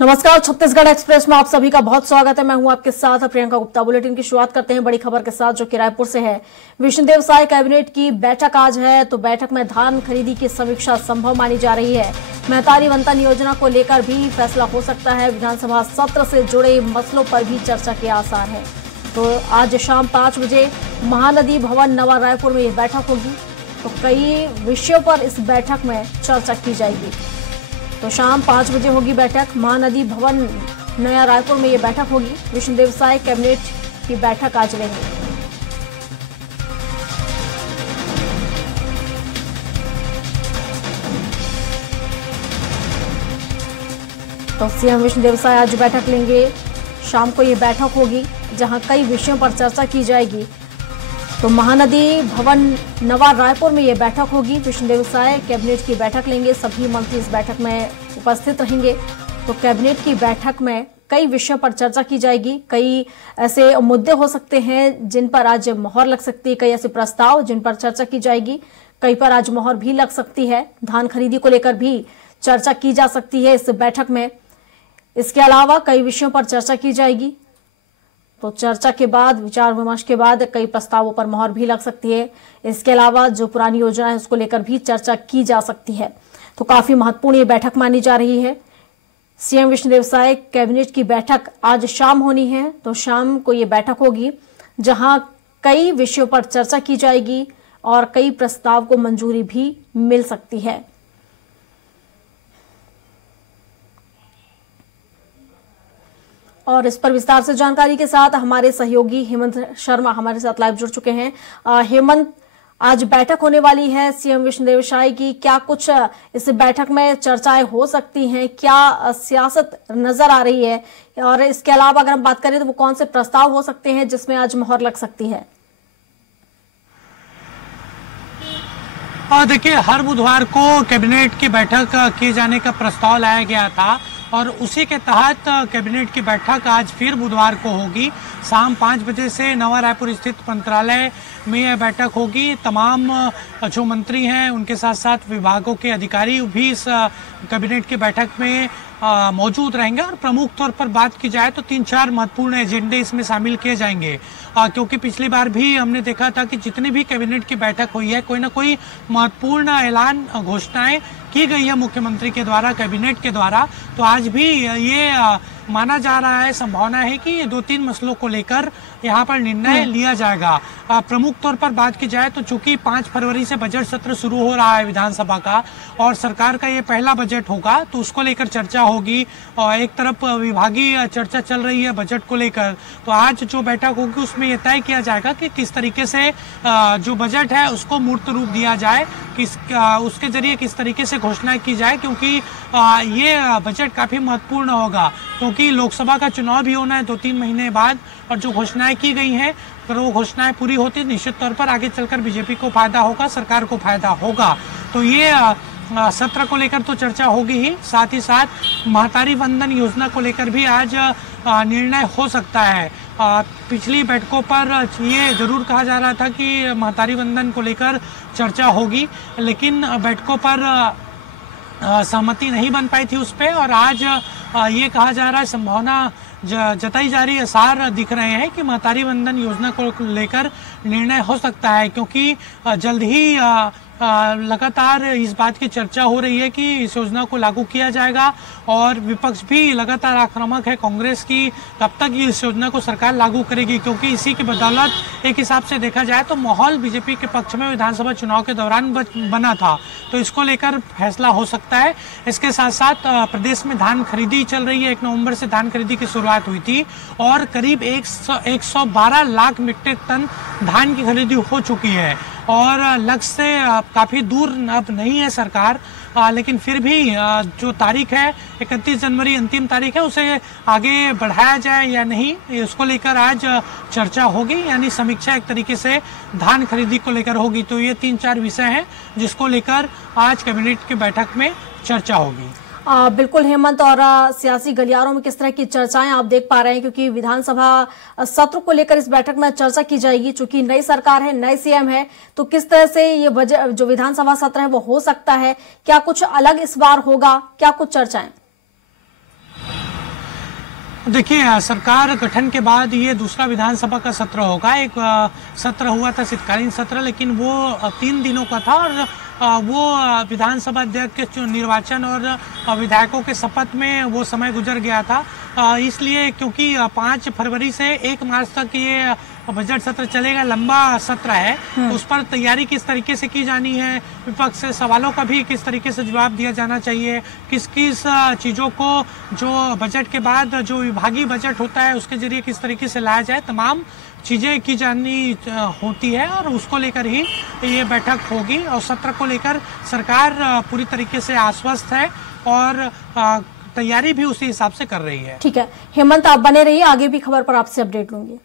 नमस्कार, छत्तीसगढ़ एक्सप्रेस में आप सभी का बहुत स्वागत है। मैं हूं आपके साथ प्रियंका गुप्ता। बुलेटिन की शुरुआत करते हैं बड़ी खबर के साथ, जो कि रायपुर से है। विष्णुदेव साय कैबिनेट की बैठक आज है, तो बैठक में धान खरीदी की समीक्षा संभव मानी जा रही है। महतारी वंतन योजना को लेकर भी फैसला हो सकता है। विधानसभा सत्र से जुड़े मसलों पर भी चर्चा के आसार है। तो आज शाम 5 बजे महानदी भवन नवा रायपुर में ये बैठक होगी। तो कई विषयों पर इस बैठक में चर्चा की जाएगी। तो शाम 5 बजे होगी बैठक, महानदी भवन नया रायपुर में ये बैठक होगी। विष्णुदेव साय कैबिनेट की बैठक आज लेंगे। तो सीएम विष्णुदेव साय आज बैठक लेंगे। शाम को ये बैठक होगी, जहां कई विषयों पर चर्चा की जाएगी। तो महानदी भवन नवा रायपुर में ये बैठक होगी। विष्णुदेव साय कैबिनेट की बैठक लेंगे। सभी मंत्री इस बैठक में उपस्थित रहेंगे। तो कैबिनेट की बैठक में कई विषयों पर चर्चा की जाएगी। कई ऐसे मुद्दे हो सकते हैं जिन पर आज मोहर लग सकती है, कई ऐसे प्रस्ताव जिन पर चर्चा की जाएगी, कई पर आज मोहर भी लग सकती है। धान खरीदी को लेकर भी चर्चा की जा सकती है इस बैठक में। इसके अलावा कई विषयों पर चर्चा की जाएगी। तो चर्चा के बाद, विचार विमर्श के बाद कई प्रस्तावों पर मोहर भी लग सकती है। इसके अलावा जो पुरानी योजना है उसको लेकर भी चर्चा की जा सकती है। तो काफी महत्वपूर्ण ये बैठक मानी जा रही है। सीएम विष्णुदेव साय कैबिनेट की बैठक आज शाम होनी है। तो शाम को ये बैठक होगी, जहां कई विषयों पर चर्चा की जाएगी और कई प्रस्ताव को मंजूरी भी मिल सकती है। और इस पर विस्तार से जानकारी के साथ हमारे सहयोगी हेमंत शर्मा हमारे साथ लाइव जुड़ चुके हैं। हेमंत, आज बैठक होने वाली है सीएम विष्णुदेव साय की, क्या कुछ इस बैठक में चर्चाएं हो सकती हैं? क्या सियासत नजर आ रही है? और इसके अलावा अगर हम बात करें तो वो कौन से प्रस्ताव हो सकते हैं जिसमें आज मोहर लग सकती है? देखिए, हर बुधवार को कैबिनेट की बैठक किए जाने का प्रस्ताव लाया गया था और उसी के तहत कैबिनेट की बैठक आज फिर बुधवार को होगी। शाम 5 बजे से नवा रायपुर स्थित मंत्रालय में यह बैठक होगी। तमाम जो मंत्री हैं उनके साथ साथ विभागों के अधिकारी भी इस कैबिनेट की बैठक में मौजूद रहेंगे। और प्रमुख तौर पर बात की जाए तो 3-4 महत्वपूर्ण एजेंडे इसमें शामिल किए जाएंगे, क्योंकि पिछली बार भी हमने देखा था कि जितनी भी कैबिनेट की बैठक हुई है, कोई ना कोई महत्वपूर्ण ऐलान, घोषणाएं की गई है मुख्यमंत्री के द्वारा, कैबिनेट के द्वारा। तो आज भी ये माना जा रहा है, संभावना है कि 2-3 मसलों को लेकर यहाँ पर निर्णय लिया जाएगा। प्रमुख तौर पर बात की जाए तो चूंकि 5 फरवरी से बजट सत्र शुरू हो रहा है विधानसभा का और सरकार का ये पहला बजट होगा, तो उसको लेकर चर्चा होगी। और एक तरफ विभागीय चर्चा चल रही है बजट को लेकर। तो आज जो बैठक होगी उसमें यह तय किया जाएगा कि किस तरीके से जो बजट है उसको मूर्त रूप दिया जाए, उसके जरिए किस तरीके से घोषणा की जाए, क्योंकि ये बजट काफी महत्वपूर्ण होगा। क्योंकि लोकसभा का चुनाव भी होना है 2-3 महीने बाद, और जो घोषणाएं की गई हैं अगर वो घोषणाएं पूरी होती निश्चित तौर पर आगे चलकर बीजेपी को फायदा होगा, सरकार को फायदा होगा। तो ये सत्र को लेकर तो चर्चा होगी ही, साथ ही साथ महतारी वंदन योजना को लेकर भी आज निर्णय हो सकता है। पिछली बैठकों पर ये जरूर कहा जा रहा था कि महतारी वंदन को लेकर चर्चा होगी, लेकिन बैठकों पर सहमति नहीं बन पाई थी उस पर। और आज ये कहा जा रहा है, संभावना जताई जा रही, आसार दिख रहे हैं कि महतारी वंदन योजना को लेकर निर्णय हो सकता है, क्योंकि जल्द ही लगातार इस बात की चर्चा हो रही है कि इस योजना को लागू किया जाएगा। और विपक्ष भी लगातार आक्रामक है कांग्रेस की, कब तक इस योजना को सरकार लागू करेगी, क्योंकि इसी की बदौलत एक हिसाब से देखा जाए तो माहौल बीजेपी के पक्ष में विधानसभा चुनाव के दौरान बना था। तो इसको लेकर फैसला हो सकता है। इसके साथ साथ प्रदेश में धान खरीदी चल रही है। 1 नवंबर से धान खरीदी की शुरुआत हुई थी और करीब 112 लाख मीट्रिक टन धान की खरीदी हो चुकी है। और लक्ष्य से काफी दूर अब नहीं है सरकार, लेकिन फिर भी जो तारीख है 31 जनवरी अंतिम तारीख है, उसे आगे बढ़ाया जाए या नहीं, इसको लेकर आज चर्चा होगी। यानी समीक्षा एक तरीके से धान खरीदी को लेकर होगी। तो ये 3-4 विषय हैं जिसको लेकर आज कैबिनेट की बैठक में चर्चा होगी। बिल्कुल हेमंत, और सियासी गलियारों में किस तरह की चर्चाएं आप देख पा रहे हैं, क्योंकि विधानसभा सत्र को लेकर इस बैठक में चर्चा की जाएगी। चूंकि नई सरकार है, नए सीएम है, तो किस तरह से ये बजट जो विधानसभा सत्र है वो हो सकता है? क्या कुछ अलग इस बार होगा? क्या कुछ चर्चाएं? देखिए, सरकार गठन के बाद ये दूसरा विधानसभा का सत्र होगा। एक सत्र हुआ था शीतकालीन सत्र, लेकिन वो 3 दिनों का था और वो विधानसभा अध्यक्ष के निर्वाचन और विधायकों के शपथ में वो समय गुजर गया था। इसलिए क्योंकि 5 फरवरी से 1 मार्च तक ये बजट सत्र चलेगा, लंबा सत्र है, तो उस पर तैयारी किस तरीके से की जानी है, विपक्ष से सवालों का भी किस तरीके से जवाब दिया जाना चाहिए, किस किस चीज़ों को जो बजट के बाद जो विभागीय बजट होता है उसके जरिए किस तरीके से लाया जाए, तमाम चीज़ें की जानी होती है और उसको लेकर ही ये बैठक होगी। और सत्र को लेकर सरकार पूरी तरीके से आश्वस्त है और तैयारी भी उसी हिसाब से कर रही है। ठीक है हेमंत, आप बने रहिए, आगे भी खबर पर आपसे अपडेट लूंगी।